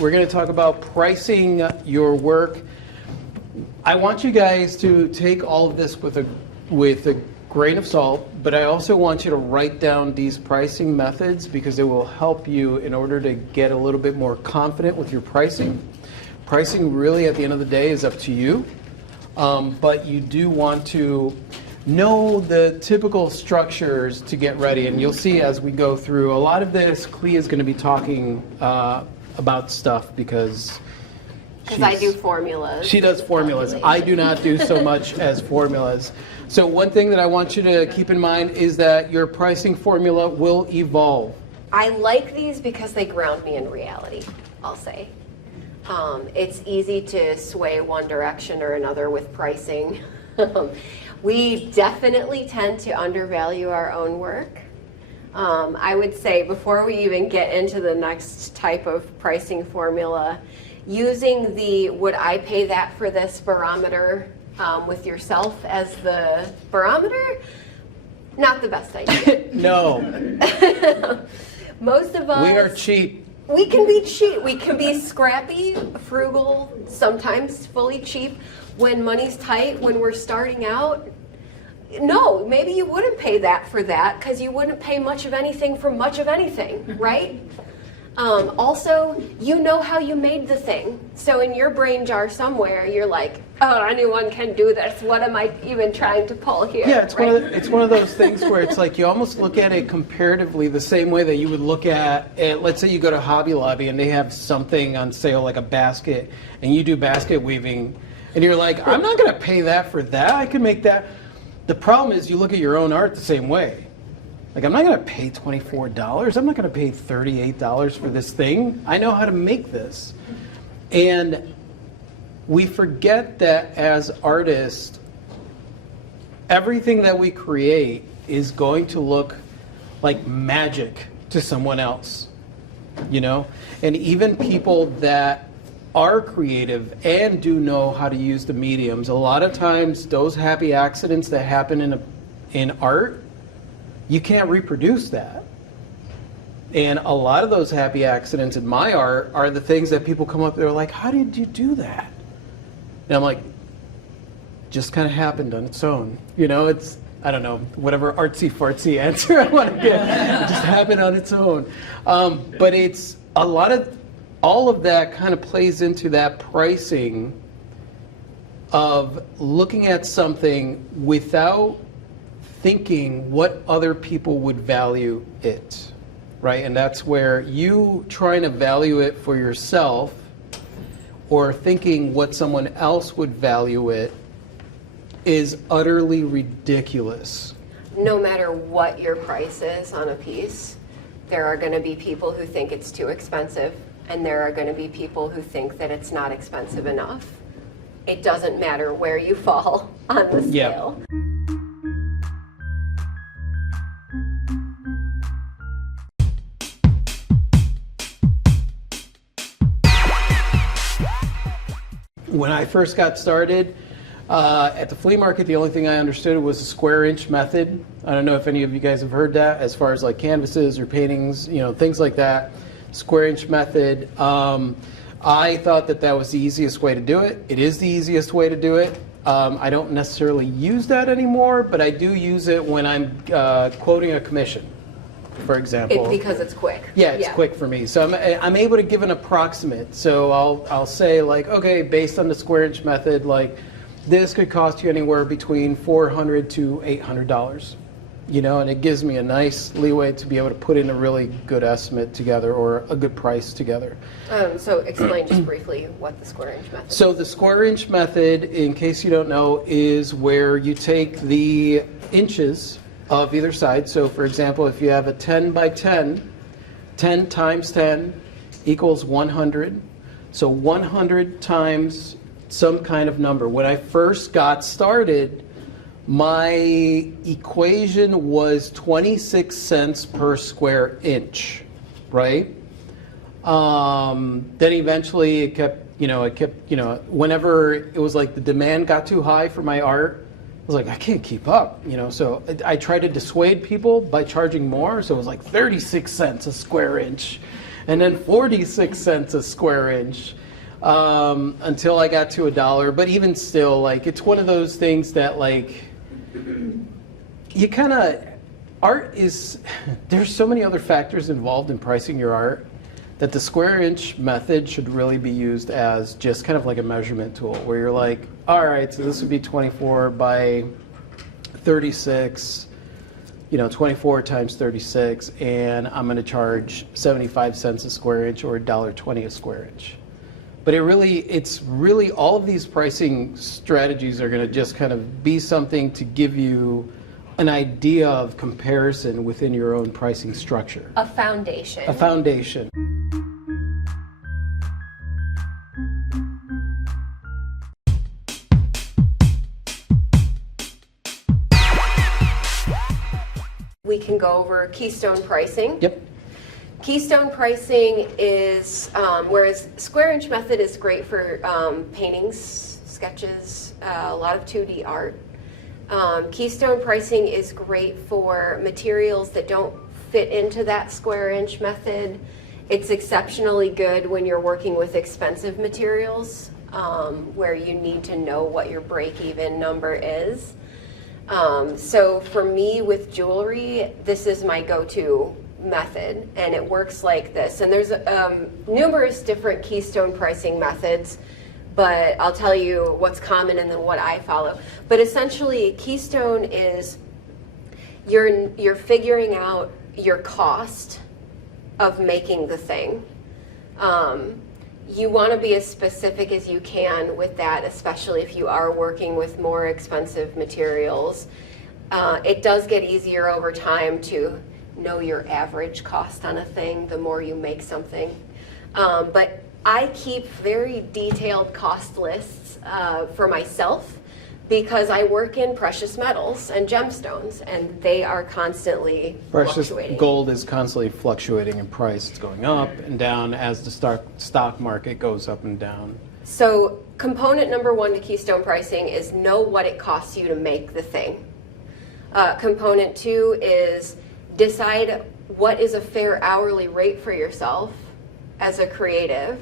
We're going to talk about pricing your work. I want you guys to take all of this with a grain of salt, but I also want you to write down these pricing methods because it will help you in order to get a little bit more confident with your pricing. Pricing really at the end of the day is up to you, but you do want to know the typical structures to get ready, and you'll see as we go through a lot of this. Clea is going to be talking about stuff because I do formulas. She does formulas. I do not do so much as formulas. So one thing that I want you to keep in mind is that your pricing formula will evolve. I like these because they ground me in reality, I'll say. It's easy to sway one direction or another with pricing. We definitely tend to undervalue our own work. I would say before we even get into the next type of pricing formula, using the would I pay that for this barometer with yourself as the barometer, not the best idea. No. Most of us... We are cheap. We can be cheap. We can be scrappy, frugal, sometimes fully cheap. When money's tight, when we're starting out, no, maybe you wouldn't pay that for that because you wouldn't pay much of anything for much of anything, right? Also, you know how you made the thing. So in your brain jar somewhere, you're like, oh, anyone can do this. What am I even trying to pull here? Yeah, it's, right? it's one of those things where it's like you almost look at it comparatively the same way that you would look at, let's say you go to Hobby Lobby and they have something on sale like a basket, and you do basket weaving, and you're like, I'm not going to pay that for that. I can make that. The problem is you look at your own art the same way. Like, I'm not going to pay $24. I'm not going to pay $38 for this thing. I know how to make this. And we forget that as artists, everything that we create is going to look like magic to someone else, you know? And even people that are creative and do know how to use the mediums, a lot of times those happy accidents that happen in art, you can't reproduce that. And a lot of those happy accidents in my art are the things that people come up, they're like, how did you do that? And I'm like, just kind of happened on its own. You know, it's, I don't know, whatever artsy fartsy answer I want to get, it just happened on its own. But it's a lot of, all of that kind of plays into that pricing of looking at something without thinking what other people would value it, right? And that's where you trying to value it for yourself or thinking what someone else would value it is utterly ridiculous. No matter what your price is on a piece, there are going to be people who think it's too expensive, and there are going to be people who think that it's not expensive enough. It doesn't matter where you fall on the scale. Yeah. When I first got started at the flea market, the only thing I understood was the square inch method. I don't know if any of you guys have heard that as far as like canvases or paintings, you know, things like that. Square inch method. I thought that that was the easiest way to do it. It is the easiest way to do it. I don't necessarily use that anymore, but I do use it when I'm quoting a commission, for example. Because it's quick. Yeah, it's quick for me. So I'm able to give an approximate. So I'll say like, okay, based on the square inch method, like this could cost you anywhere between $400 to $800. You know, and it gives me a nice leeway to be able to put in a really good estimate together or a good price together. So explain just briefly what the square inch method is. So the square inch method, in case you don't know, is where you take the inches of either side. So for example, if you have a 10 by 10, 10 times 10 equals 100. So 100 times some kind of number. When I first got started, my equation was 26 cents per square inch, right? Then eventually it kept, whenever it was like the demand got too high for my art, I was like, I can't keep up, so I tried to dissuade people by charging more. So it was like 36 cents a square inch. and then 46 cents a square inch until I got to $1. But even still, like, it's one of those things that, like, you kind of, art is, there's so many other factors involved in pricing your art that the square inch method should really be used as just kind of like a measurement tool, where you're like, all right, so this would be 24 by 36, 24 times 36, and I'm going to charge 75 cents a square inch or $1.20 a square inch. But it's really all of these pricing strategies are going to just kind of be something to give you an idea of comparison within your own pricing structure. A foundation. A foundation. We can go over keystone pricing. Yep. Keystone pricing is, whereas square inch method is great for paintings, sketches, a lot of 2D art. Keystone pricing is great for materials that don't fit into that square inch method. It's exceptionally good when you're working with expensive materials, where you need to know what your break-even number is. So for me with jewelry, this is my go-to method, and it works like this. And there's numerous different keystone pricing methods, but I'll tell you what's common and then what I follow. But essentially, keystone is you're figuring out your cost of making the thing. You want to be as specific as you can with that, especially if you are working with more expensive materials. It does get easier over time to know your average cost on a thing the more you make something. But I keep very detailed cost lists for myself because I work in precious metals and gemstones, and they are constantly fluctuating. Gold is constantly fluctuating in price. It's going up and down as the stock market goes up and down. So component number one to keystone pricing is know what it costs you to make the thing. Component two is decide what is a fair hourly rate for yourself as a creative,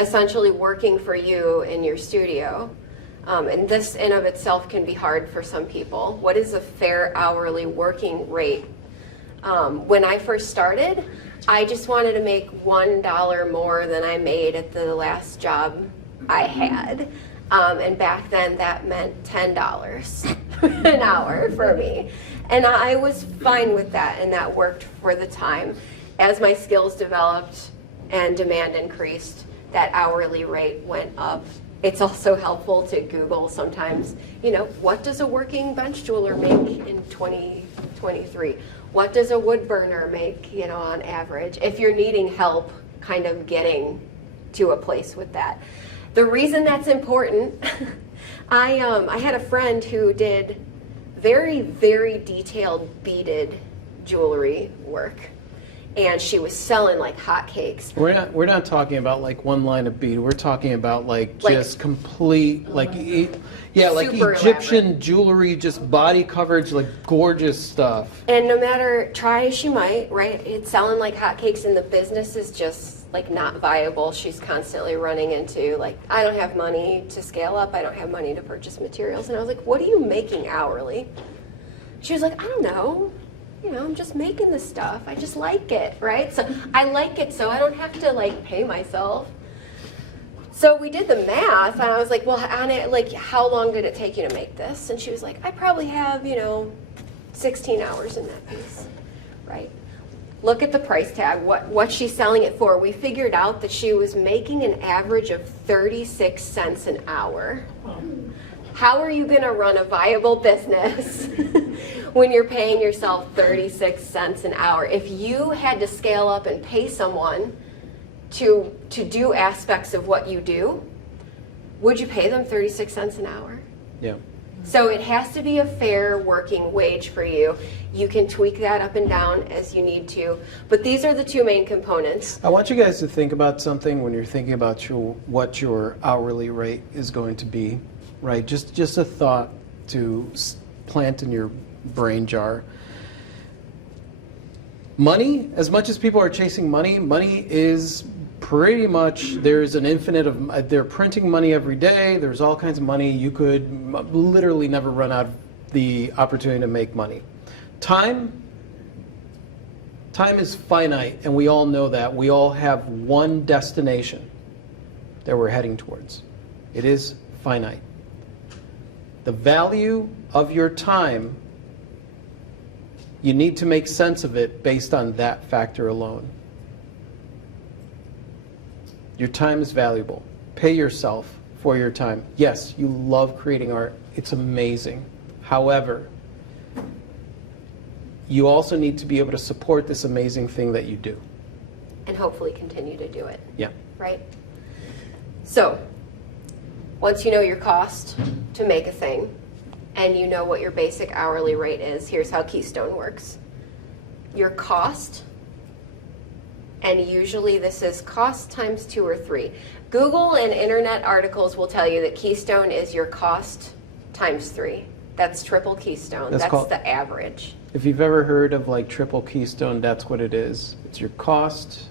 essentially working for you in your studio. And this in of itself can be hard for some people. What is a fair hourly working rate? When I first started, I just wanted to make $1 more than I made at the last job I had. And back then that meant $10 an hour for me. And I was fine with that, and that worked for the time. As my skills developed and demand increased, that hourly rate went up. It's also helpful to Google sometimes, what does a working bench jeweler make in 2023? What does a wood burner make, on average? If you're needing help kind of getting to a place with that. The reason that's important, I had a friend who did very, very detailed beaded jewelry work. And she was selling like hotcakes. We're not talking about like one line of bead. We're talking about like just complete like like Egyptian elaborate jewelry, just body coverage, like gorgeous stuff. And no matter try as she might, right? It's selling like hotcakes, and the business is just like not viable. She's constantly running into like, I don't have money to scale up. I don't have money to purchase materials. And I was like, what are you making hourly? She was like, I don't know. I'm just making this stuff. I just like it, right? So I like it, so I don't have to like pay myself. So we did the math, and I was like, well, Anna, like, how long did it take you to make this? And she was like, I probably have, 16 hours in that piece, right? Look at the price tag, what she's selling it for. We figured out that she was making an average of 36 cents an hour. How are you going to run a viable business when you're paying yourself 36 cents an hour? If you had to scale up and pay someone to do aspects of what you do, would you pay them 36 cents an hour? Yeah. So it has to be a fair working wage for you. You can tweak that up and down as you need to, but these are the two main components. I want you guys to think about something when you're thinking about what your hourly rate is going to be. Right, just a thought to plant in your brain jar. Money, as much as people are chasing money, money is pretty much, there's an infinite of, they're printing money every day, there's all kinds of money. You could literally never run out of the opportunity to make money. Time is finite, and we all know that. We all have one destination that we're heading towards. It is finite. The value of your time, you need to make sense of it based on that factor alone. Your time is valuable. Pay yourself for your time. Yes, you love creating art. It's amazing. However, you also need to be able to support this amazing thing that you do. And hopefully continue to do it. Yeah. Right? So, once you know your cost to make a thing, and you know what your basic hourly rate is, here's how Keystone works. Your cost, and usually this is cost times 2 or 3. Google and internet articles will tell you that Keystone is your cost times 3. That's triple Keystone. That's the average. If you've ever heard of like triple Keystone, that's what it is. It's your cost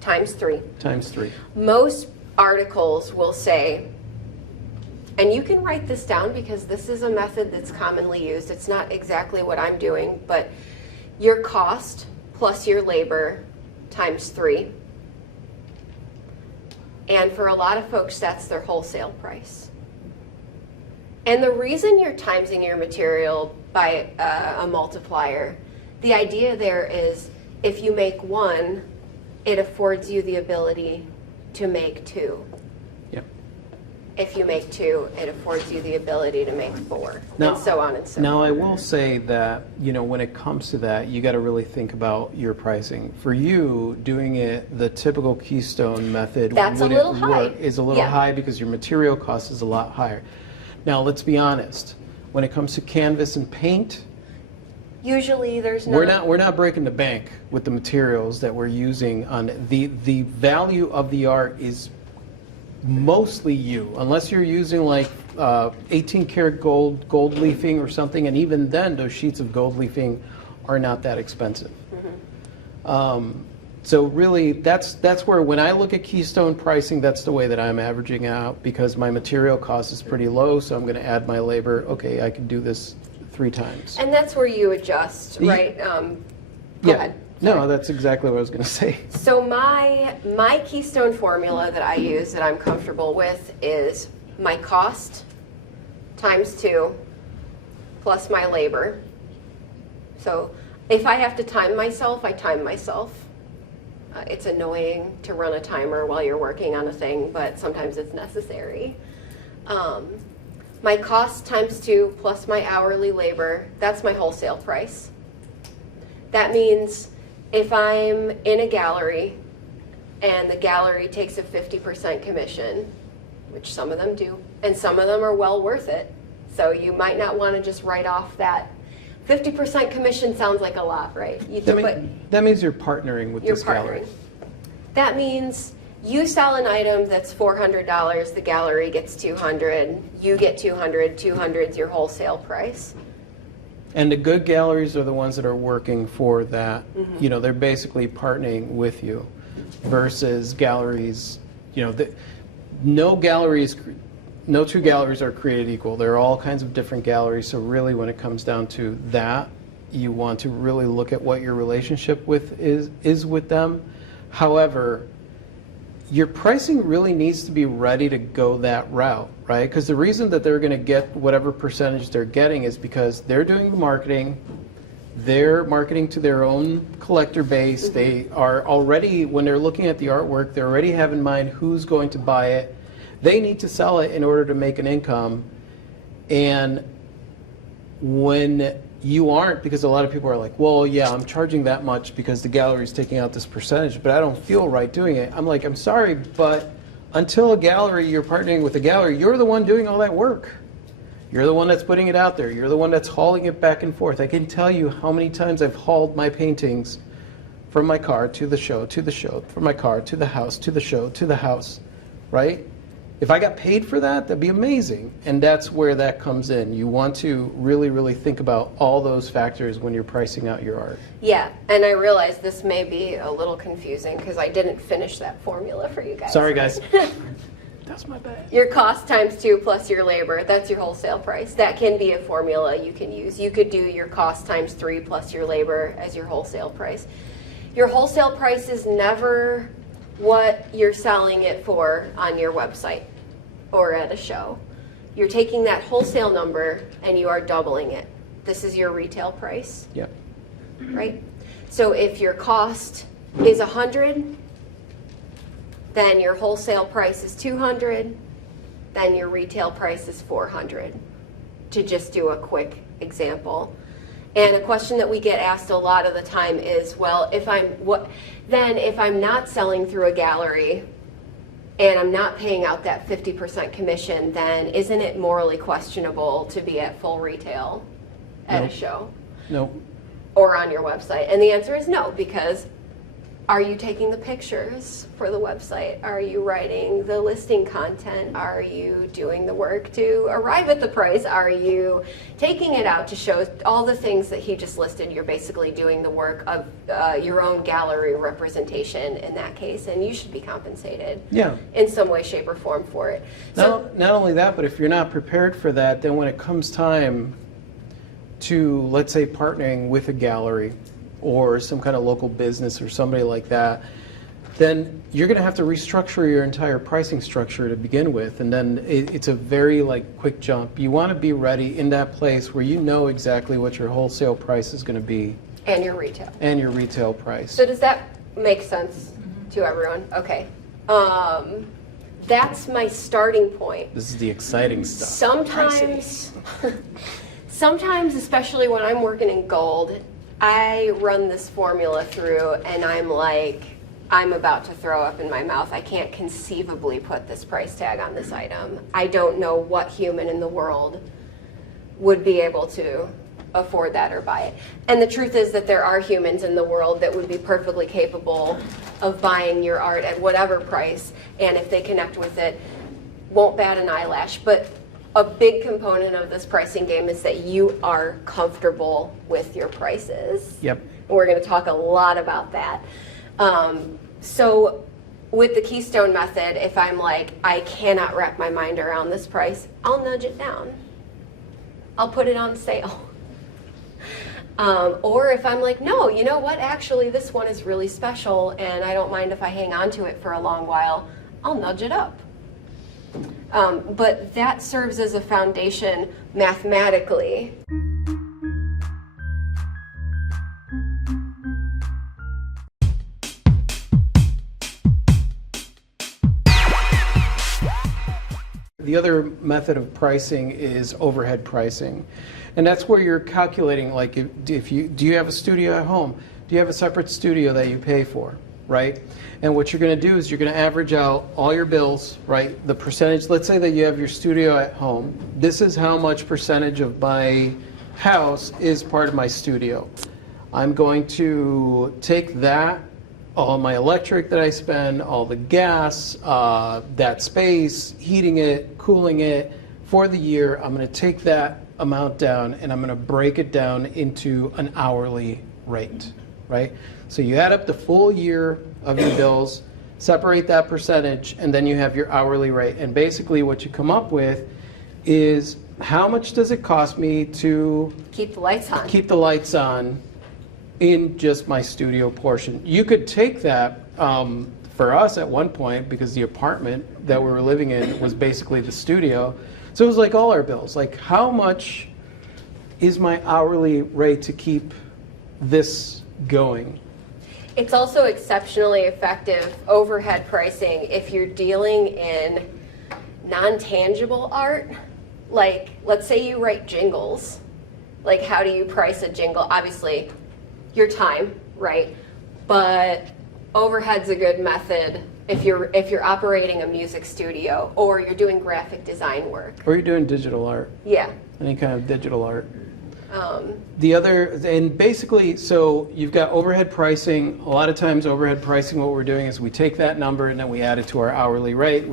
times 3. Times 3. Most articles will say, and you can write this down because this is a method that's commonly used. It's not exactly what I'm doing, but your cost plus your labor times 3. And for a lot of folks, that's their wholesale price. And the reason you're timesing your material by a multiplier, the idea there is if you make 1, it affords you the ability to make 2. Yep. If you make 2, it affords you the ability to make 4, Now, and so on and so on. Now, I will say that, you know, when it comes to that, you got to really think about your pricing. For you, doing it the typical Keystone method That's a little high. Is a little high because your material cost is a lot higher. Now, let's be honest. When it comes to canvas and paint, usually there's no... We're not breaking the bank with the materials that we're using on the value of the art is mostly you, unless you're using like 18 karat gold leafing or something, and even then those sheets of gold leafing are not that expensive. So really that's where when I look at Keystone pricing, that's the way that I'm averaging out, because my material cost is pretty low, so I'm going to add my labor. Okay, I can do this 3 times. And that's where you adjust, right? Go ahead. No, that's exactly what I was going to say. So my Keystone formula that I use that I'm comfortable with is my cost times 2 plus my labor. So if I have to time myself, I time myself. It's annoying to run a timer while you're working on a thing, but sometimes it's necessary. My cost times 2 plus my hourly labor, that's my wholesale price. That means if I'm in a gallery and the gallery takes a 50% commission, which some of them do, and some of them are well worth it, so you might not want to just write off that 50% commission. Sounds like a lot, right? That means you're partnering with this gallery. That means you sell an item that's $400, the gallery gets $200, you get $200, $200 is your wholesale price. And the good galleries are the ones that are working for that. You know, they're basically partnering with you versus galleries, you know, no two galleries are created equal. There are all kinds of different galleries. So really when it comes down to that, you want to really look at what your relationship is with them. However, your pricing really needs to be ready to go that route, right? Because the reason that they're going to get whatever percentage they're getting is because they're doing the marketing, they're marketing to their own collector base. They are already, when they're looking at the artwork, they already have in mind who's going to buy it. They need to sell it in order to make an income. And when you aren't, because a lot of people are like, well, yeah, I'm charging that much because the gallery's taking out this percentage, but I don't feel right doing it. I'm like, I'm sorry, but until you're partnering with a gallery, you're the one doing all that work. You're the one that's putting it out there. You're the one that's hauling it back and forth. I can tell you how many times I've hauled my paintings from my car to the show, from my car to the house, to the show, to the house, right? If I got paid for that, that'd be amazing. And that's where that comes in. You want to really, really think about all those factors when you're pricing out your art. Yeah, and I realize this may be a little confusing because I didn't finish that formula for you guys. Sorry, guys. That's my bad. Your cost times 2 plus your labor, that's your wholesale price. That can be a formula you can use. You could do your cost times 3 plus your labor as your wholesale price. Your wholesale price is never what you're selling it for on your website or at a show. You're taking that wholesale number and you are doubling it. This is your retail price, Yep. right? So if your cost is 100, then your wholesale price is 200, then your retail price is 400, to just do a quick example. And a question that we get asked a lot of the time is, well, if I'm not selling through a gallery and I'm not paying out that 50% commission, then isn't it morally questionable to be at full retail at Nope. a show No. or on your website? And the answer is no, because are you taking the pictures for the website? Are you writing the listing content? Are you doing the work to arrive at the price? Are you taking it out to show all the things that he just listed? You're basically doing the work of your own gallery representation in that case, and you should be compensated Yeah. in some way, shape, or form for it. Not only that, but if you're not prepared for that, then when it comes time to, let's say, partnering with a gallery or some kind of local business or somebody like that, then you're going to have to restructure your entire pricing structure to begin with, and then it's a very quick jump. You want to be ready in that place where you know exactly what your wholesale price is going to be And your retail. and your retail price. So does that make sense to everyone? Okay. That's my starting point. This is the exciting stuff. Sometimes, especially when I'm working in gold, I run this formula through and I'm like, I'm about to throw up in my mouth. I can't conceivably put this price tag on this item. I don't know what human in the world would be able to afford that or buy it. And the truth is that there are humans in the world that would be perfectly capable of buying your art at whatever price, and if they connect with it, won't bat an eyelash. But a big component of this pricing game is that you are comfortable with your prices. Yep. And we're going to talk a lot about that. So with the Keystone method, if I'm like, I cannot wrap my mind around this price, I'll nudge it down. I'll put it on sale. Or if I'm like, no, you know what, actually this one is really special and I don't mind if I hang on to it for a long while, I'll nudge it up. But that serves as a foundation mathematically. The other method of pricing is overhead pricing. And that's where you're calculating, like, do you have a studio at home? Do you have a separate studio that you pay for, right? And what you're going to do is you're going to average out all your bills, right? The percentage, let's say that you have your studio at home. This is how much percentage of my house is part of my studio. I'm going to take that, all my electric that I spend, all the gas, that space, heating it, cooling it, for the year, I'm going to take that amount down and I'm going to break it down into an hourly rate, right? So you add up the full year of your bills, separate that percentage, and then you have your hourly rate. And basically what you come up with is how much does it cost me to Keep the lights on. keep the lights on in just my studio portion. You could take that, for us at one point, because the apartment that we were living in was basically the studio, so it was like all our bills, like how much is my hourly rate to keep this going? It's also exceptionally effective overhead pricing if you're dealing in non-tangible art. Like, let's say you write jingles. Like, how do you price a jingle? Obviously, your time, right? But overhead's a good method if you're operating a music studio or you're doing graphic design work. Or you're doing digital art, Yeah. any kind of digital art. The other, and basically, so you've got overhead pricing. A lot of times overhead pricing, what we're doing is we take that number and then we add it to our hourly rate.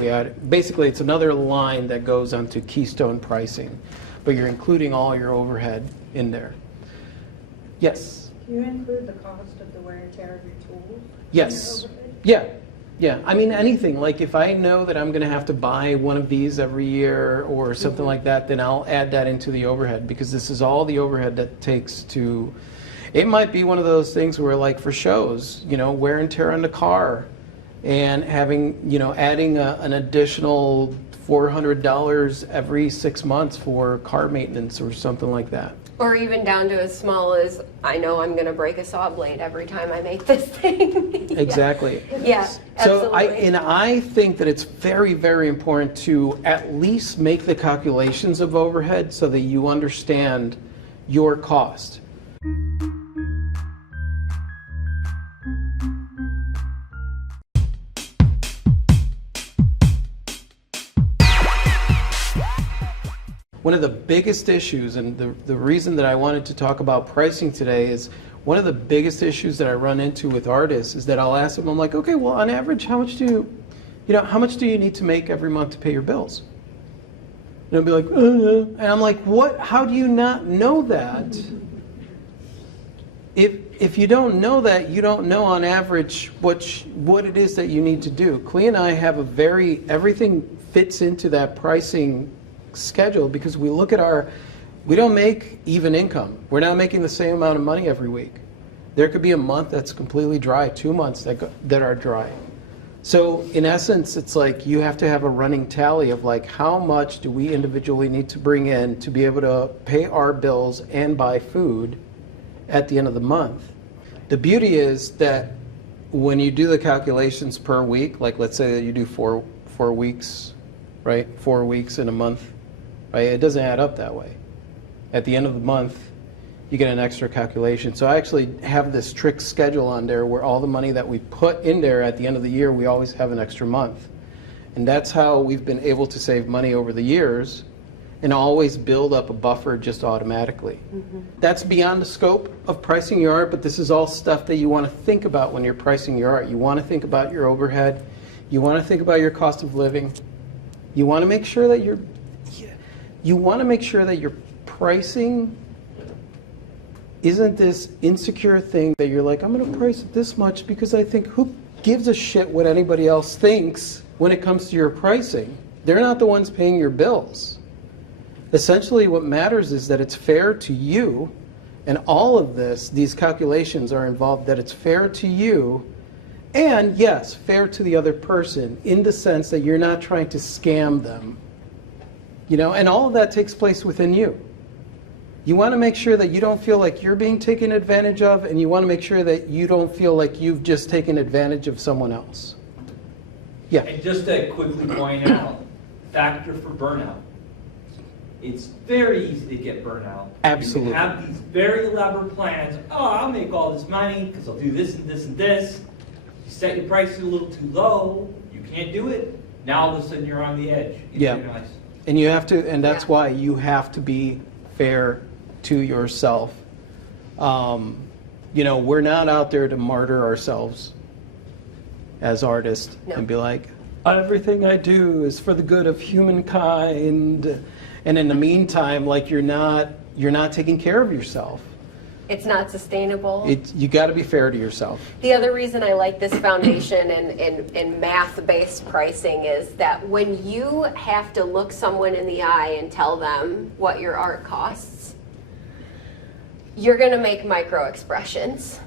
Basically, it's another line that goes onto Keystone pricing, but you're including all your overhead in there. Yes? Do you include the cost of the wear and tear of your tools? Yes. in your overhead? Yeah. Yeah. I mean, anything. Like if I know that I'm going to have to buy one of these every year or something like that, then I'll add that into the overhead because this is all the overhead that takes to. It might be one of those things where, like for shows, wear and tear on the car and having, adding an additional $400 every 6 months for car maintenance or something like that. Or even down to as small as, I know I'm going to break a saw blade every time I make this thing. Yeah. Exactly. Yeah, So absolutely. I think that it's very, very important to at least make the calculations of overhead so that you understand your cost. One of the biggest issues, and the reason that I wanted to talk about pricing today is one of the biggest issues that I run into with artists is that I'll ask them, I'm like, okay, well, on average, how much do you need to make every month to pay your bills? And they'll be like, and I'm like, what? How do you not know that? If you don't know that, you don't know on average what it is that you need to do. Clea and I have everything fits into that pricing schedule because we look at we don't make even income. We're not making the same amount of money every week. There could be a month that's completely dry, 2 months that are dry. So in essence, it's like you have to have a running tally of like how much do we individually need to bring in to be able to pay our bills and buy food at the end of the month. The beauty is that when you do the calculations per week, like let's say that you do four weeks, right? 4 weeks in a month. Right? It doesn't add up that way. At the end of the month, you get an extra calculation. So I actually have this trick schedule on there where all the money that we put in there at the end of the year, we always have an extra month. And that's how we've been able to save money over the years and always build up a buffer just automatically. Mm-hmm. That's beyond the scope of pricing your art, but this is all stuff that you want to think about when you're pricing your art. You want to think about your overhead. You want to think about your cost of living. You want to make sure that your pricing isn't this insecure thing that you're like, I'm going to price it this much because I think who gives a shit what anybody else thinks when it comes to your pricing? They're not the ones paying your bills. Essentially what matters is that it's fair to you, and all of these calculations are involved that it's fair to you and yes, fair to the other person in the sense that you're not trying to scam them. And all of that takes place within you. You want to make sure that you don't feel like you're being taken advantage of, and you want to make sure that you don't feel like you've just taken advantage of someone else. Yeah. And just to quickly point out, factor for burnout. It's very easy to get burnout. Absolutely. You can have these very elaborate plans. Oh, I'll make all this money because I'll do this and this and this. You set your prices a little too low. You can't do it. Now all of a sudden you're on the edge. Yeah. Nice. And you have to, and that's Yeah. why you have to be fair to yourself. We're not out there to martyr ourselves as artists No. and be like, everything I do is for the good of humankind. And in the meantime, like you're not taking care of yourself. It's not sustainable. You got to be fair to yourself. The other reason I like this foundation and math-based pricing is that when you have to look someone in the eye and tell them what your art costs, you're going to make micro expressions.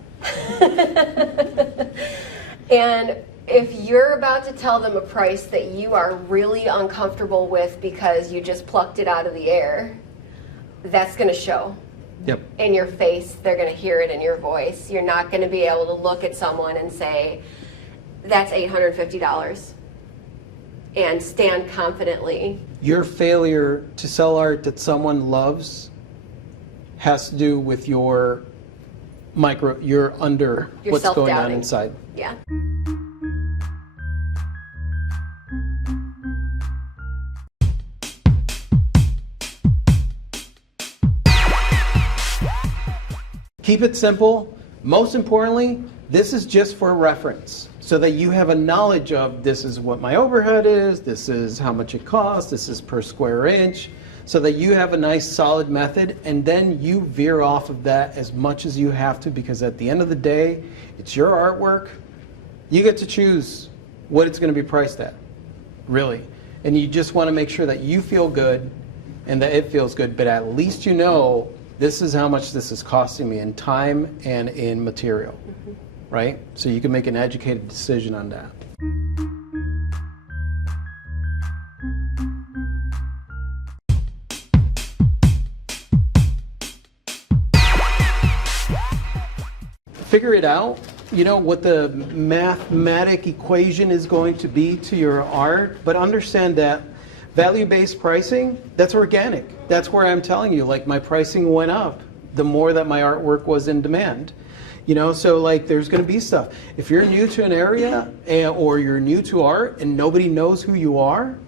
And if you're about to tell them a price that you are really uncomfortable with because you just plucked it out of the air, that's going to show. Yep. In your face, they're going to hear it in your voice. You're not going to be able to look at someone and say, that's $850, and stand confidently. Your failure to sell art that someone loves has to do with your under Your what's going on self-doubting. inside. Yeah. Keep it simple. Most importantly, this is just for reference so that you have a knowledge of this is what my overhead is, this is how much it costs, this is per square inch, so that you have a nice solid method, and then you veer off of that as much as you have to, because at the end of the day, it's your artwork. You get to choose what it's going to be priced at, really. And you just want to make sure that you feel good and that it feels good, but at least you know this is how much this is costing me in time and in material, right? So you can make an educated decision on that. Figure it out, you know, what the mathematic equation is going to be to your art, but understand that value-based pricing, that's organic. That's where I'm telling you, like, my pricing went up the more that my artwork was in demand. You know, so like there's going to be stuff. If you're new to an area or you're new to art and nobody knows who you are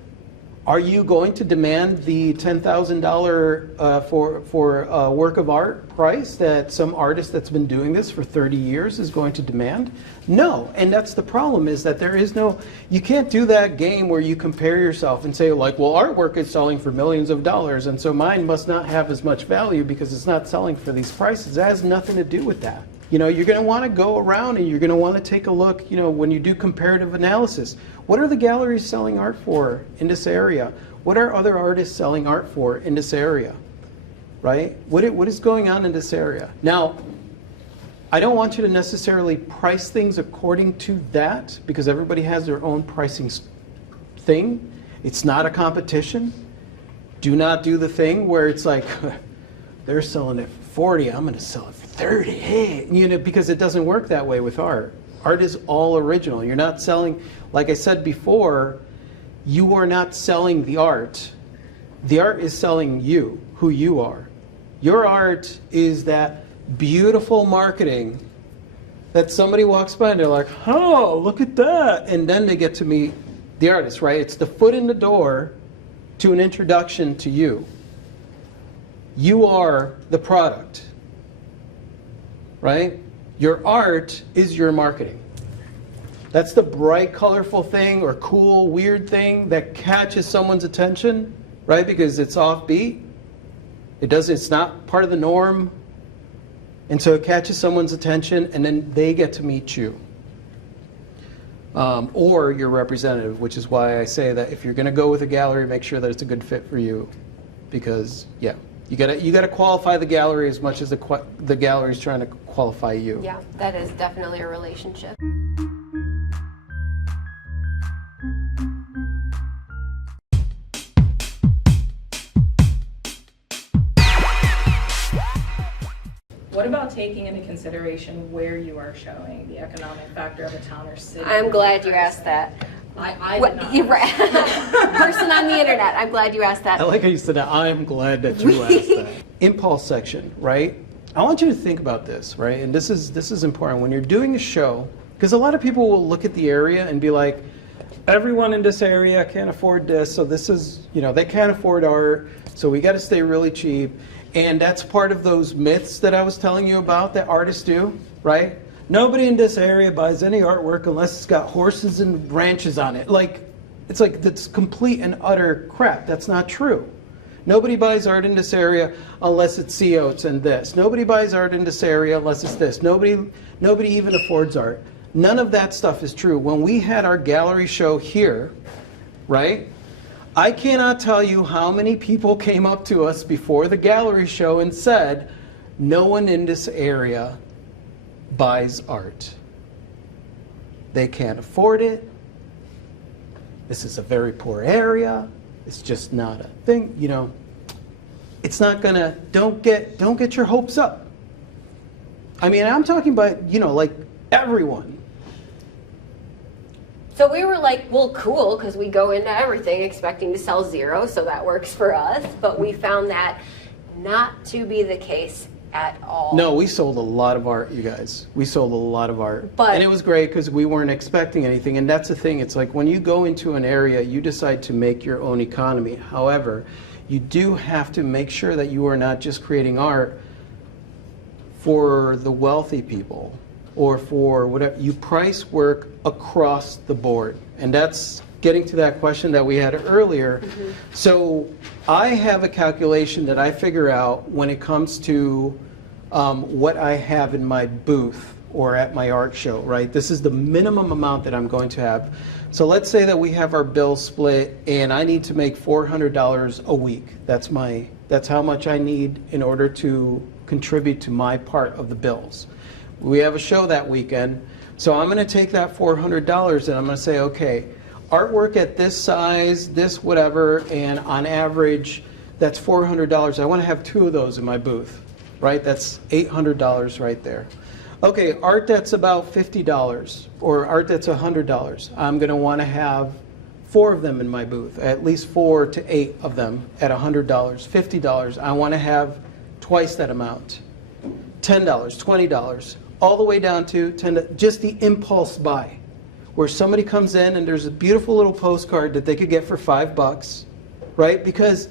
you going to demand the $10,000 for a work of art price that some artist that's been doing this for 30 years is going to demand? No, and that's the problem, is that there is no, you can't do that game where you compare yourself and say like, well, artwork is selling for millions of dollars and so mine must not have as much value because it's not selling for these prices. It has nothing to do with that. You know, you're going to want to go around and you're going to want to take a look, you know, when you do comparative analysis. What are the galleries selling art for in this area? What are other artists selling art for in this area? Right? What is going on in this area? Now, I don't want you to necessarily price things according to that, because everybody has their own pricing thing. It's not a competition. Do not do the thing where it's like, they're selling it for 40, I'm going to sell it for 30. Hey, you know, because it doesn't work that way with art. Art is all original. You're not selling, like I said before, you are not selling the art. The art is selling you, who you are. Your art is that beautiful marketing that somebody walks by and they're like, oh, look at that. And then they get to meet the artist, right? It's the foot in the door to an introduction to you. You are the product, right? Your art is your marketing. That's the bright, colorful thing or cool, weird thing that catches someone's attention, right? Because it's offbeat. It's not part of the norm. And so it catches someone's attention and then they get to meet you. Or your representative, which is why I say that if you're going to go with a gallery, make sure that it's a good fit for you. Because, yeah, you gotta qualify the gallery as much as the gallery is trying to qualify you. Yeah, that is definitely a relationship. What about taking into consideration where you are showing, the economic factor of a town or city? I'm glad you asked that. I What- did not. you're right. Person on the internet, I'm glad you asked that. I like how you said that. I'm glad that you asked that. Impulse section, right? I want you to think about this, right? And this is important. When you're doing a show, because a lot of people will look at the area and be like, everyone in this area can't afford this, so this is, you know, they can't afford art, so we got to stay really cheap. And that's part of those myths that I was telling you about that artists do, right? Nobody in this area buys any artwork unless it's got horses and ranches on it. Like, it's like, that's complete and utter crap. That's not true. Nobody buys art in this area unless it's sea oats and this. Nobody buys art in this area unless it's this. Nobody even affords art. None of that stuff is true. When we had our gallery show here, right? I cannot tell you how many people came up to us before the gallery show and said, no one in this area buys art. They can't afford it. This is a very poor area. It's just not a thing, you know. It's not gonna, don't get your hopes up. I mean, I'm talking about, you know, like everyone. So we were like, well, cool, because we go into everything expecting to sell zero, so that works for us. But we found that not to be the case at all. No, we sold a lot of art, you guys. We sold a lot of art. But- and it was great because we weren't expecting anything. And that's the thing. It's like when you go into an area, you decide to make your own economy. However, you do have to make sure that you are not just creating art for the wealthy people or for whatever. You price work across the board. And that's getting to that question that we had earlier. So I have a calculation that I figure out when it comes to what I have in my booth or at my art show, right? This is the minimum amount that I'm going to have. So let's say that we have our bill split and I need to make $400 a week. That's how much I need in order to contribute to my part of the bills. We have a show that weekend, so I'm gonna take that $400 and I'm gonna say, okay, artwork at this size, this whatever, and on average, that's $400. I wanna have 2 of those in my booth, right? That's $800 right there. Okay, art that's about $50 or art that's $100. I'm going to want to have 4 of them in my booth, at least 4 to 8 of them at $100, $50. I want to have twice that amount. $10, $20, all the way down to $10, just the impulse buy, where somebody comes in and there's a beautiful little postcard that they could get for $5, right? Because,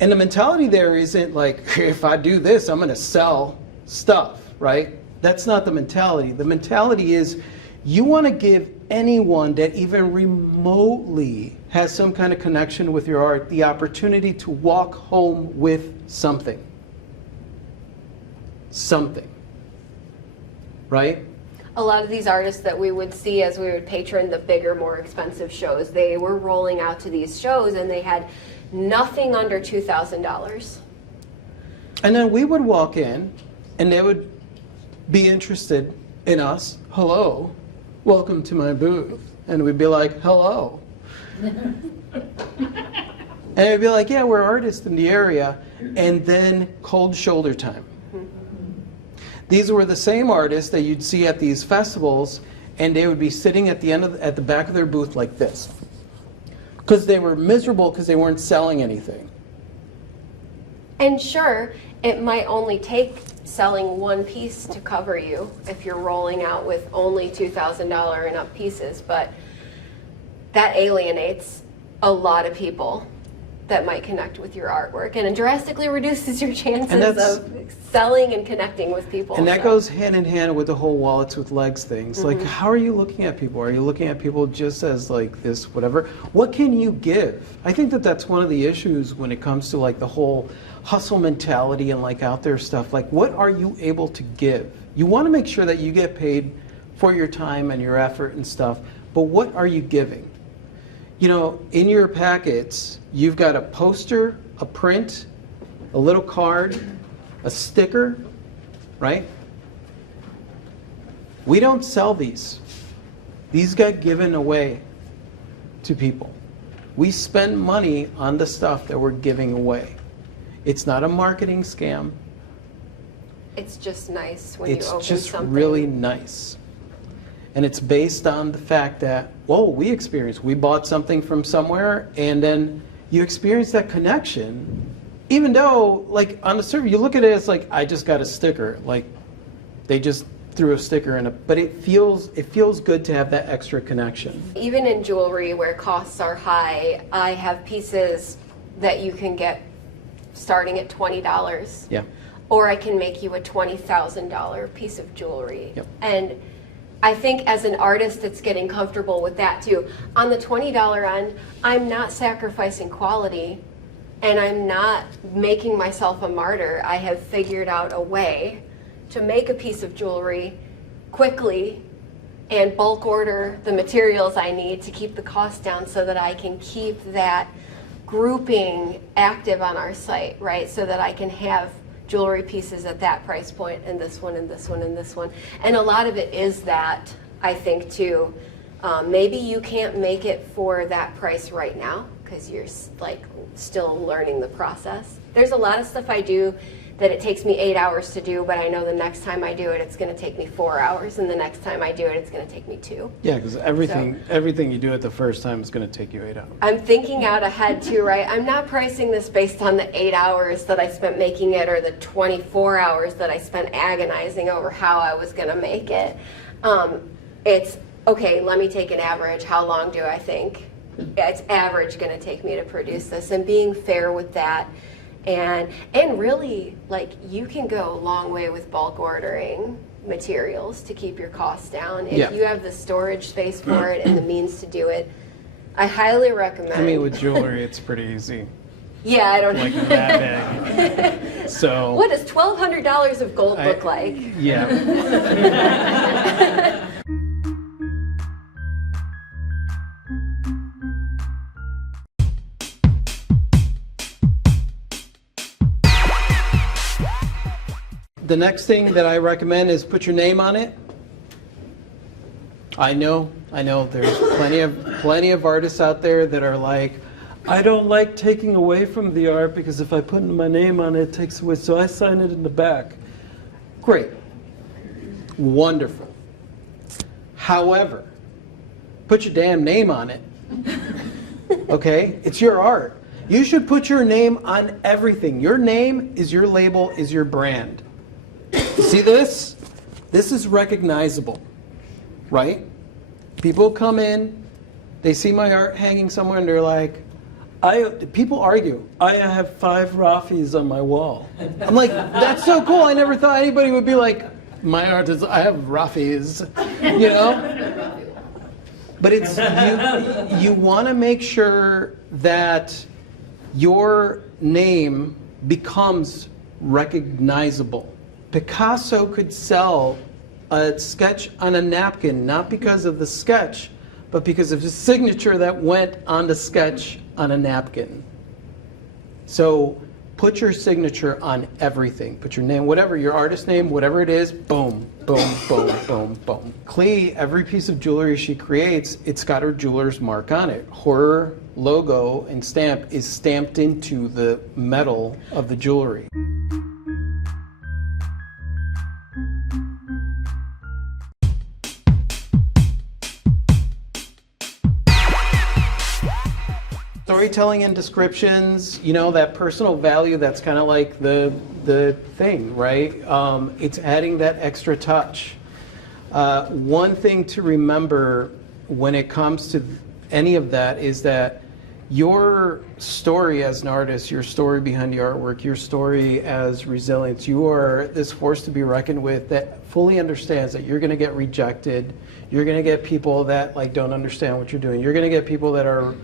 and the mentality there isn't like, if I do this, I'm going to sell stuff, right? That's not the mentality. The mentality is you want to give anyone that even remotely has some kind of connection with your art the opportunity to walk home with something. Something. Right? A lot of these artists that we would see as we would patron the bigger, more expensive shows, they were rolling out to these shows and they had nothing under $2,000. And then we would walk in and they would be interested in us. Hello, welcome to my booth. And we'd be like, hello. And they'd be like, yeah, we're artists in the area. And then cold shoulder time. These were the same artists that you'd see at these festivals, and they would be sitting at the end of at the back of their booth like this, because they were miserable because they weren't selling anything. And sure, it might only take selling 1 piece to cover you if you're rolling out with only $2,000 and up pieces, but that alienates a lot of people that might connect with your artwork, and it drastically reduces your chances of selling and connecting with people. And that goes hand in hand with the whole wallets with legs things. Like, how are you looking at people? Are you looking at people just as like this, whatever? What can you give? I think that that's one of the issues when it comes to like the whole hustle mentality and like out there stuff. Like, what are you able to give? You want to make sure that you get paid for your time and your effort and stuff, but what are you giving? You know, in your packets, you've got a poster, a print, a little card, a sticker, right? We don't sell these. These get given away to people. We spend money on the stuff that we're giving away. It's not a marketing scam. It's just nice when you open something. It's just really nice. And it's based on the fact that, whoa, we bought something from somewhere, and then you experience that connection, even though, like, on the server, you look at it as like, I just got a sticker. Like, they just threw a sticker in it. But it feels good to have that extra connection. Even in jewelry where costs are high, I have pieces that you can get starting at $20. Yeah. Or I can make you a $20,000 piece of jewelry. Yep. And I think as an artist, it's getting comfortable with that too. On the $20 end, I'm not sacrificing quality and I'm not making myself a martyr. I have figured out a way to make a piece of jewelry quickly and bulk order the materials I need to keep the cost down so that I can keep that grouping active on our site, right? So that I can have jewelry pieces at that price point, and this one, and this one, and this one. And a lot of it is that, I think, too. Maybe you can't make it for that price right now because you're like still learning the process. There's a lot of stuff I do that it takes me 8 hours to do, but I know the next time I do it, it's going to take me 4 hours, and the next time I do it, it's going to take me 2. Yeah, because everything you do it the first time is going to take you 8 hours. I'm thinking out ahead too, right? I'm not pricing this based on the 8 hours that I spent making it or the 24 hours that I spent agonizing over how I was going to make it. It's, okay, let me take an average. How long do I think it's average going to take me to produce this? And being fair with that And really, like, you can go a long way with bulk ordering materials to keep your costs down. If Yeah. you have the storage space for it and the means to do it, I highly recommend. I mean, with jewelry, it's pretty easy. Yeah, I don't know. Like that big. So. What does $1,200 of gold look like? Yeah. The next thing that I recommend is put your name on it. I know, there's plenty of artists out there that are like, I don't like taking away from the art because if I put my name on it, it takes away, so I sign it in the back. Great. Wonderful. However, put your damn name on it. Okay? It's your art. You should put your name on everything. Your name is your label, is your brand. See this? This is recognizable, right? People come in, they see my art hanging somewhere and they're like, people argue, I have 5 Rafis on my wall. I'm like, that's so cool. I never thought anybody would be like, my art is, I have Rafis, you know? But it's, you want to make sure that your name becomes recognizable. Picasso could sell a sketch on a napkin, not because of the sketch, but because of his signature that went on the sketch on a napkin. So put your signature on everything. Put your name, whatever, your artist name, whatever it is, boom, boom, boom, boom, boom. Clee, every piece of jewelry she creates, it's got her jeweler's mark on it. Her logo and stamp is stamped into the metal of the jewelry. Storytelling and descriptions, you know, that personal value, that's kind of like the thing, right? It's adding that extra touch. One thing to remember when it comes to any of that is that your story as an artist, your story behind the artwork, your story as resilience, you are this force to be reckoned with that fully understands that you're going to get rejected. You're going to get people that like don't understand what you're doing. You're going to get people that are...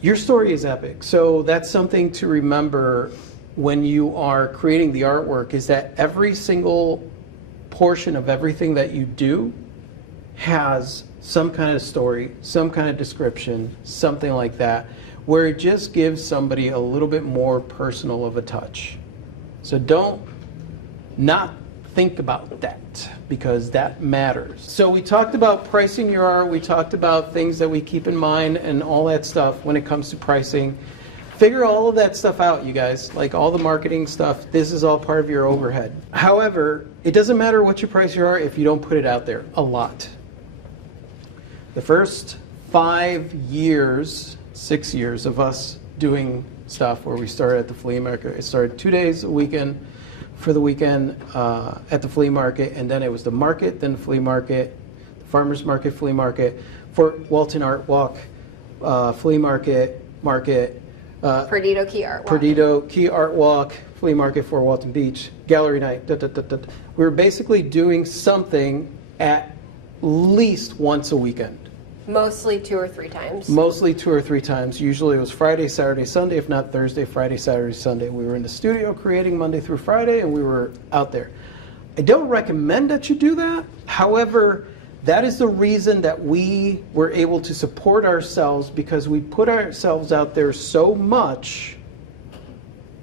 Your story is epic. So that's something to remember when you are creating the artwork, is that every single portion of everything that you do has some kind of story, some kind of description, something like that, where it just gives somebody a little bit more personal of a touch. So don't not think about that, because that matters. So we talked about pricing your art, we talked about things that we keep in mind and all that stuff when it comes to pricing. Figure all of that stuff out, you guys, like all the marketing stuff, this is all part of your overhead. However, it doesn't matter what you price your art if you don't put it out there a lot. The first 5 years, 6 years of us doing stuff where we started at the flea market, it started 2 days a weekend, for the weekend at the flea market, and then it was the market, then the flea market, the farmers market, flea market, Fort Walton Art Walk, flea market, Perdido Key Art Walk. Perdido Key Art Walk, flea market, Fort Walton Beach, gallery night. We were basically doing something at least once a weekend. Mostly 2 or 3 times. Mostly 2 or 3 times. Usually it was Friday, Saturday, Sunday, if not Thursday, Friday, Saturday, Sunday. We were in the studio creating Monday through Friday, and we were out there. I don't recommend that you do that. However, that is the reason that we were able to support ourselves, because we put ourselves out there so much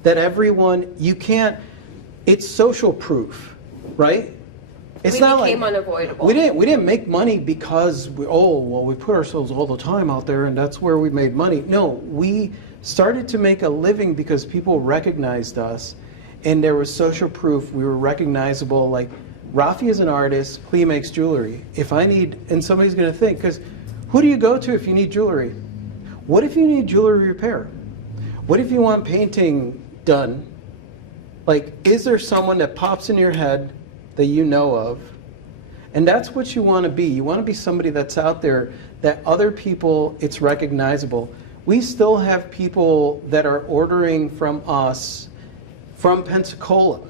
that everyone, you can't, it's social proof, right? It's We not became like, unavoidable. we didn't make money because we put ourselves all the time out there and that's where we made money. No, we started to make a living because people recognized us and there was social proof. We were recognizable. Like, Rafi is an artist, Clee makes jewelry. If I need, and somebody's going to think, because who do you go to if you need jewelry? What if you need jewelry repair? What if you want painting done? Like, is there someone that pops in your head that you know of? And that's what you want to be. You want to be somebody that's out there that other people, it's recognizable. we still have people that are ordering from us from Pensacola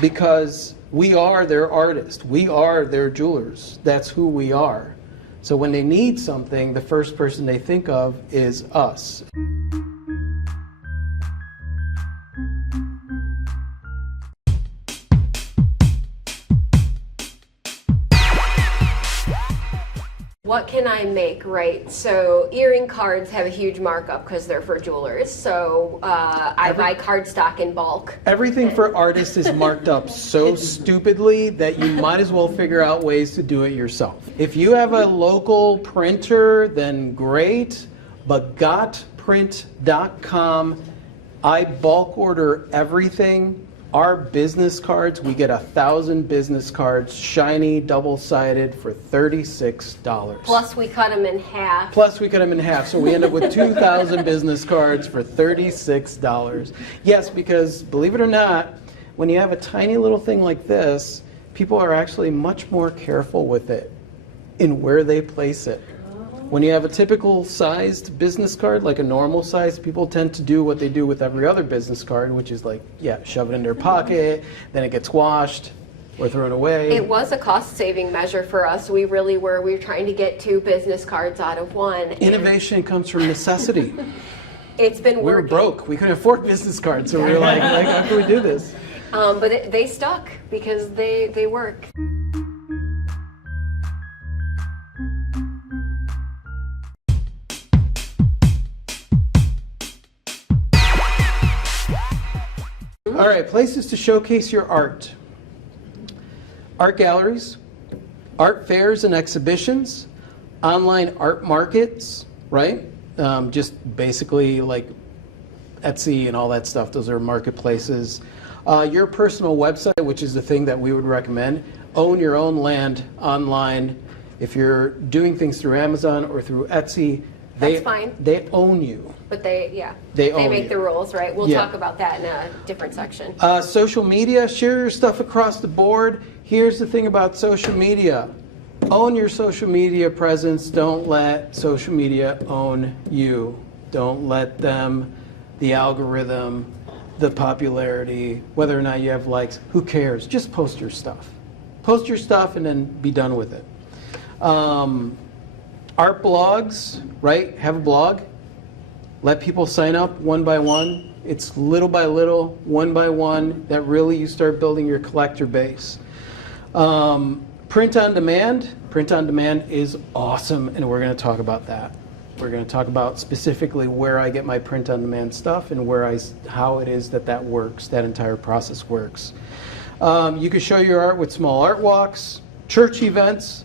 because we are their artist. We are their jewelers. That's who we are. So when they need something, the first person they think of is us. What can I make, right? So earring cards have a huge markup because they're for jewelers. So I buy card stock in bulk. Everything for artists is marked up so stupidly that you might as well figure out ways to do it yourself. If you have a local printer, then great, but gotprint.com, I bulk order everything. Our business cards, we get 1,000 business cards, shiny, double-sided, for $36. Plus we cut them in half. Plus we cut them in half, so we end up with 2,000 business cards for $36. Yes, because believe it or not, when you have a tiny little thing like this, people are actually much more careful with it in where they place it. When you have a typical sized business card, like a normal size, people tend to do what they do with every other business card, which is like, yeah, shove it in their pocket, then it gets washed or thrown away. It was a cost-saving measure for us. We really were. We were trying to get 2 business cards out of one. and Innovation comes from necessity. It's been We were working. broke. We couldn't afford business cards, so we were like how can we do this? But they stuck because they work. All right, places to showcase your art. Art galleries, art fairs and exhibitions, online art markets, right? Just basically like Etsy and all that stuff. Those are marketplaces. Your personal website, which is the thing that we would recommend. Own your own land online. If you're doing things through Amazon or through Etsy, That's fine. They own you. But they own make you. the rules, right? We'll Yeah. talk about that in a different section. Social media, share your stuff across the board. Here's the thing about social media. Own your social media presence. Don't let social media own you. Don't let them, the algorithm, the popularity, whether or not you have likes, who cares? Just post your stuff. Post your stuff and then be done with it. Art blogs, right? Have a blog. Let people sign up one by one. It's little by little, one by one, that really you start building your collector base. Print on demand. Print on demand is awesome, and we're going to talk about that. We're going to talk about specifically where I get my print on demand stuff and how it is that works, that entire process works. You can show your art with small art walks, church events,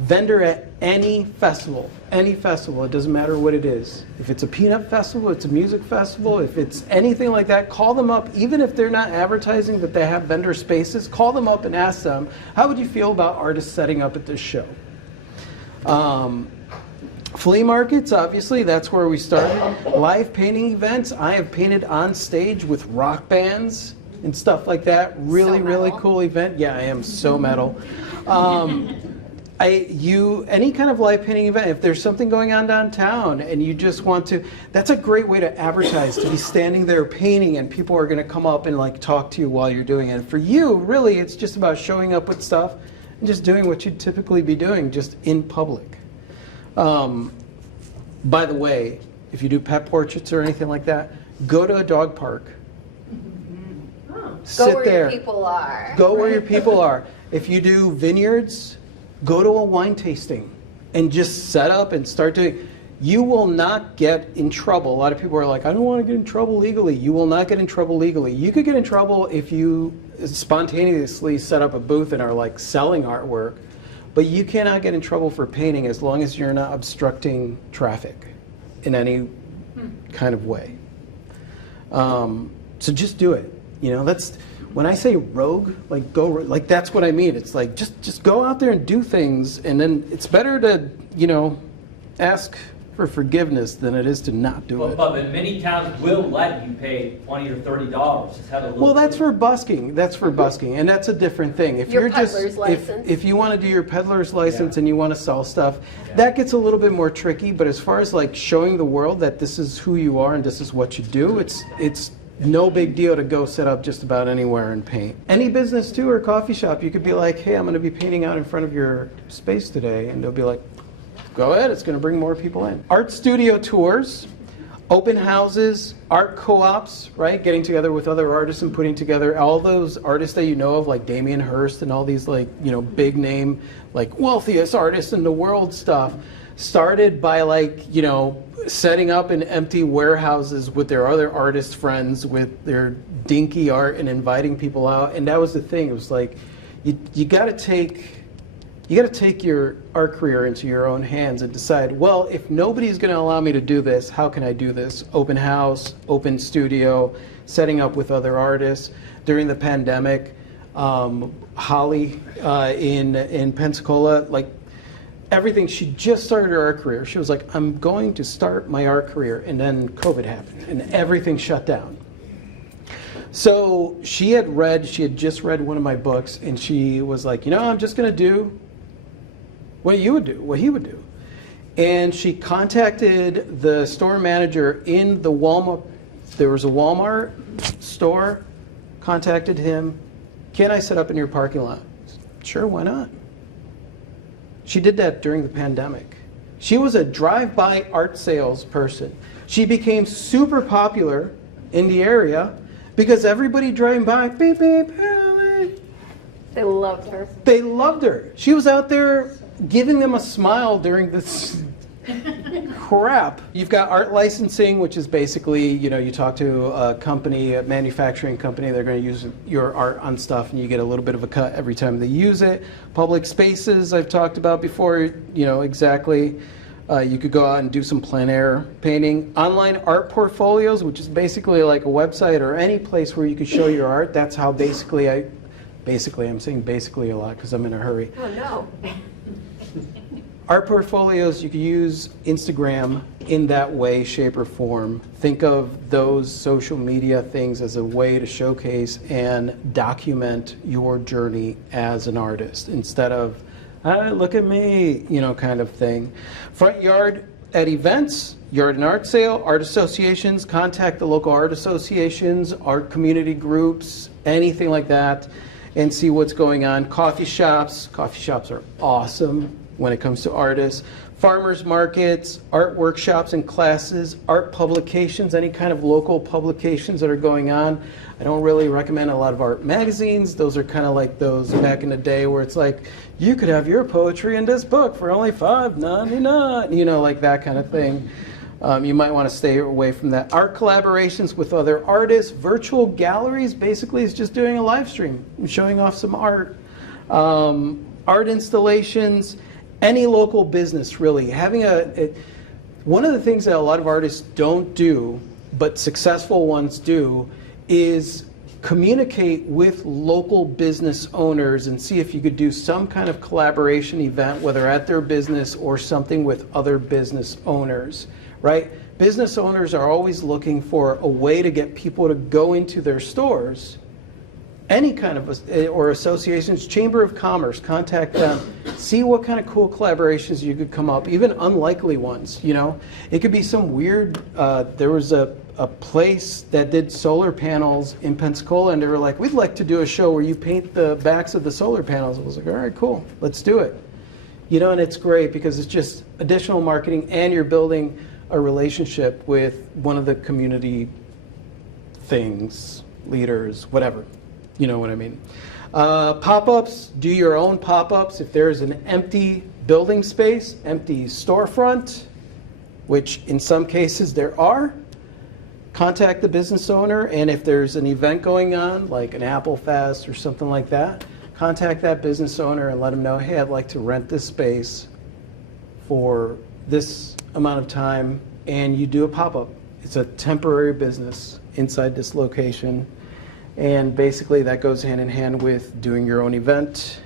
vendor at any festival, it doesn't matter what it is. If it's a peanut festival, it's a music festival, if it's anything like that, call them up. Even if they're not advertising that they have vendor spaces, call them up and ask them, how would you feel about artists setting up at this show? Flea markets, obviously, that's where we started. Live painting events, I have painted on stage with rock bands and stuff like that. Really, really cool event. Yeah, I am so metal. Any kind of live painting event, if there's something going on downtown and you just want to, that's a great way to advertise, to be standing there painting and people are going to come up and like talk to you while you're doing it. And for you, really, it's just about showing up with stuff and just doing what you'd typically be doing just in public. By the way, if you do pet portraits or anything like that, go to a dog park. Sit Go where there. your people are. Go where your people are. If you do vineyards, go to a wine tasting and just set up and start doing. You will not get in trouble. A lot of people are like, I don't want to get in trouble legally. You will not get in trouble legally. You could get in trouble if you spontaneously set up a booth and are like selling artwork, but you cannot get in trouble for painting as long as you're not obstructing traffic in any kind of way. So just do it. You know, that's when I say rogue, like that's what I mean. It's like just go out there and do things, and then it's better to, ask for forgiveness than it is to not do it. But many towns will let you pay $20 or $30. Just have a little. Well, that's for busking. That's for busking, and that's a different thing. If Your you're just peddler's license. if you want to do your peddler's license Yeah. and you want to sell stuff, Yeah. that gets a little bit more tricky. But as far as like showing the world that this is who you are and this is what you do, it's no big deal to go set up just about anywhere and paint. Any business too or coffee shop, you could be like, hey, I'm going to be painting out in front of your space today, and they'll be like, go ahead, it's going to bring more people in. Art studio tours, open houses, art co-ops, right? Getting together with other artists and putting together all those artists that you know of, like Damien Hirst and all these like, you know, big name, like wealthiest artists in the world stuff. Started by like, you know, setting up in empty warehouses with their other artist friends with their dinky art and inviting people out. And that was the thing. It was like, you got to take your art career into your own hands and decide, well, if nobody's going to allow me to do this, how can I do this? Open house, open studio, setting up with other artists. During the pandemic, Holly in Pensacola, like everything, she just started her art career. She was like, I'm going to start my art career. And then COVID happened and everything shut down. So she had just read one of my books, and she was like, you know, I'm just going to do what you would do, what he would do. And she contacted the store manager in the Walmart. There was a Walmart store, contacted him. Can I set up in your parking lot? Sure, why not? She did that during the pandemic. She was a drive-by art sales person. She became super popular in the area because everybody driving by, beep, beep, hello. They loved her. They loved her. She was out there giving them a smile during this crap. You've got art licensing, which is basically, you know, you talk to a company, a manufacturing company, they're going to use your art on stuff and you get a little bit of a cut every time they use it. Public spaces, I've talked about before, you know, exactly. You could go out and do some plein air painting. Online art portfolios, which is basically like a website or any place where you could show your art. That's how I'm saying basically a lot because I'm in a hurry. Oh, no. Art portfolios, you could use Instagram in that way, shape, or form. Think of those social media things as a way to showcase and document your journey as an artist instead of, look at me, you know, kind of thing. Front yard at events, yard and art sale, art associations, contact the local art associations, art community groups, anything like that, and see what's going on. Coffee shops are awesome when it comes to artists. Farmers markets, art workshops and classes, art publications, any kind of local publications that are going on. I don't really recommend a lot of art magazines. Those are kind of like those back in the day where it's like, you could have your poetry in this book for only $5.99, you know, like that kind of thing. You might want to stay away from that. Art collaborations with other artists, virtual galleries, basically is just doing a live stream, showing off some art. Art installations, any local business really. Having one of the things that a lot of artists don't do, but successful ones do, is communicate with local business owners and see if you could do some kind of collaboration event, whether at their business or something with other business owners, right? Business owners are always looking for a way to get people to go into their stores. Any kind of, or associations, Chamber of Commerce, contact them, see what kind of cool collaborations you could come up, even unlikely ones, you know? It could be some weird, there was a place that did solar panels in Pensacola, and they were like, we'd like to do a show where you paint the backs of the solar panels. I was like, all right, cool, let's do it. You know, and it's great because it's just additional marketing and you're building a relationship with one of the community things, leaders, whatever. You know what I mean. Pop-ups, do your own pop-ups. If there's an empty building space, empty storefront, which in some cases there are, contact the business owner, and if there's an event going on, like an Apple Fest or something like that, contact that business owner and let them know, hey, I'd like to rent this space for this amount of time, and you do a pop-up. It's a temporary business inside this location. And basically that goes hand in hand with doing your own event.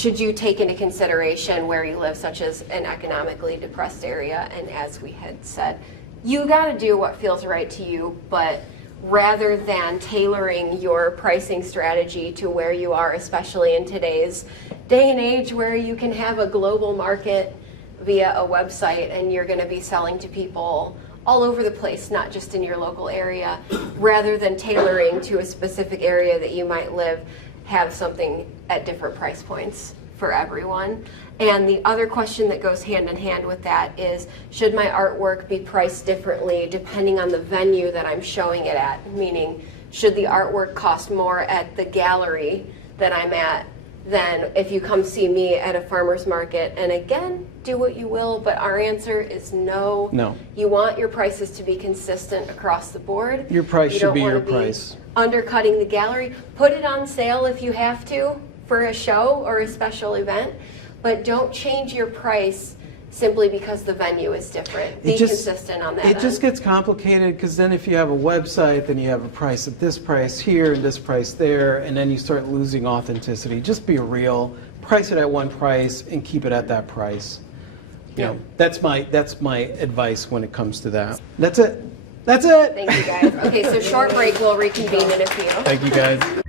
should you take into consideration where you live, such as an economically depressed area? And as we had said, you got to do what feels right to you, but rather than tailoring your pricing strategy to where you are, especially in today's day and age where you can have a global market via a website and you're going to be selling to people all over the place, not just in your local area, rather than tailoring to a specific area that you might live, have something at different price points for everyone. And the other question that goes hand in hand with that is, should my artwork be priced differently depending on the venue that I'm showing it at? Meaning, should the artwork cost more at the gallery that I'm at than if you come see me at a farmer's market? And again, do what you will, but our answer is no. No. You want your prices to be consistent across the board. Your price You should don't be wanna your price. Undercutting the gallery. Put it on sale if you have to for a show or a special event, but don't change your price simply because the venue is different. Be consistent on that It just end. gets complicated because then if you have a website, then you have a price at this price here and this price there, and then you start losing authenticity. Just be real, price it at one price, and keep it at that price. You know, that's my advice when it comes to that. That's it. That's it. Thank you, guys. Okay, so short break. We'll reconvene in a few. Thank you, guys.